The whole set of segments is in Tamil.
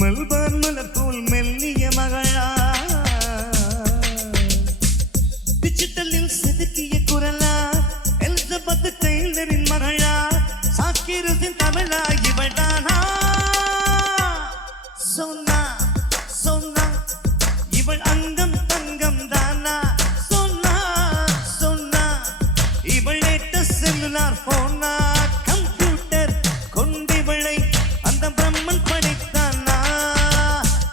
மல்பான் மலர் போல் மெல்லிய மகளா டிஜிட்டலில் செதுக்கிய குரலா எலிசபெத் டெய்லரின் மகளா சாக்கிரத்தின் தமிழா இவள்தானா சொன்னா சொன்னா இவள் அங்கம் தங்கம் தானா சொன்னா சொன்னா இவள் ஏற்ற செல்லுலார் போனா கம்ப்யூட்டர் கொண்டிவளை அந்த பிரம்மன் படைத்தானா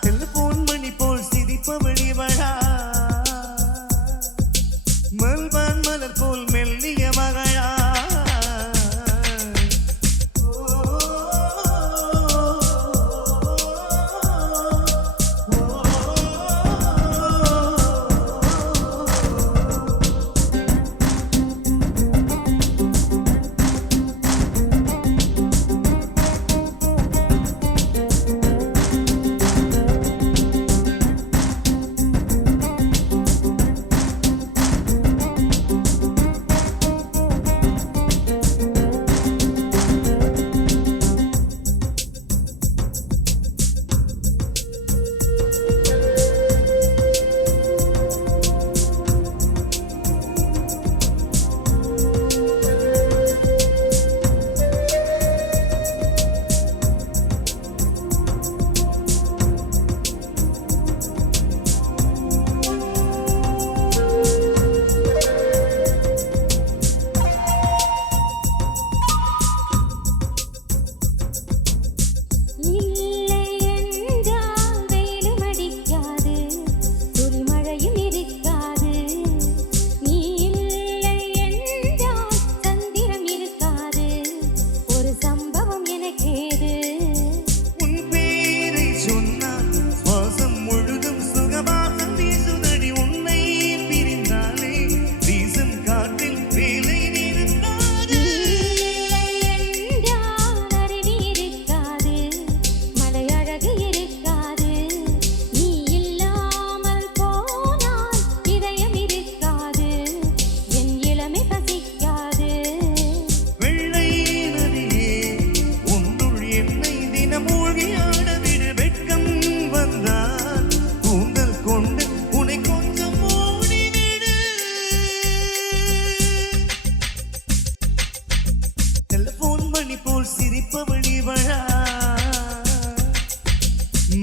டெலிபோன் மணி போல் சிரிப்பவள் இவளா மல்பான் மலர் போல் மெல்லிய மகளா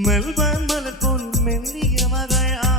மல்பான் மலர் போல் மெல்லிய மகளா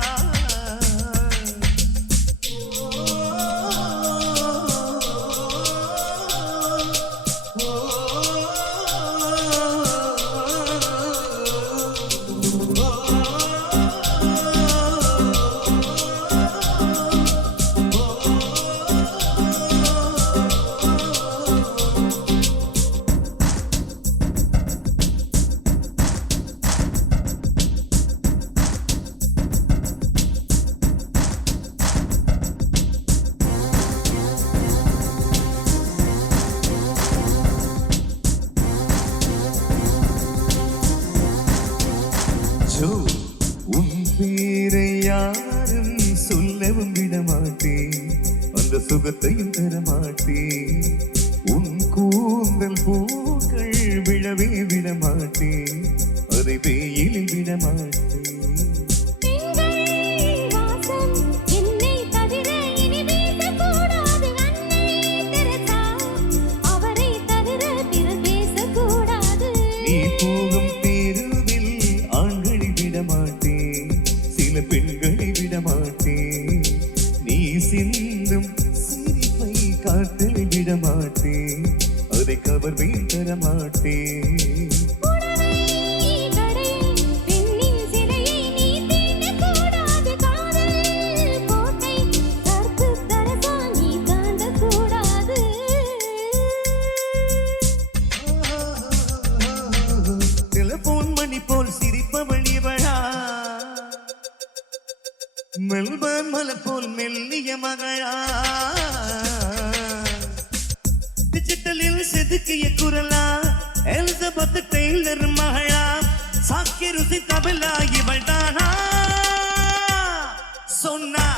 உன் பேரை யாரும் சொல்லவும் விடமாட்டேன் அந்த சுகத்தையும் தரமாட்டேன் உன் கூந்தல் பூக்கள் விழவே விடமாட்டேன் அதை வெயிலில் விடமாட்டேன் நீ போகும் சில பெண்களை விடமாட்டேன் நீ சிந்தும் சிரிப்பை காற்றலை விடமாட்டேன் அதை கவர்வேன் தரமாட்டேன் டெலிபோன் மணி போல் சிரிப்பவள் இவளா மல்பான் மலர் போல் மெல்லிய மகளா டிஜிட்டலில் செதுக்கிய குரலா எலிசபெத் டெய்லர் மகளா சாக்கிரத்தின் தமிழா இவள்தானா சொன்னா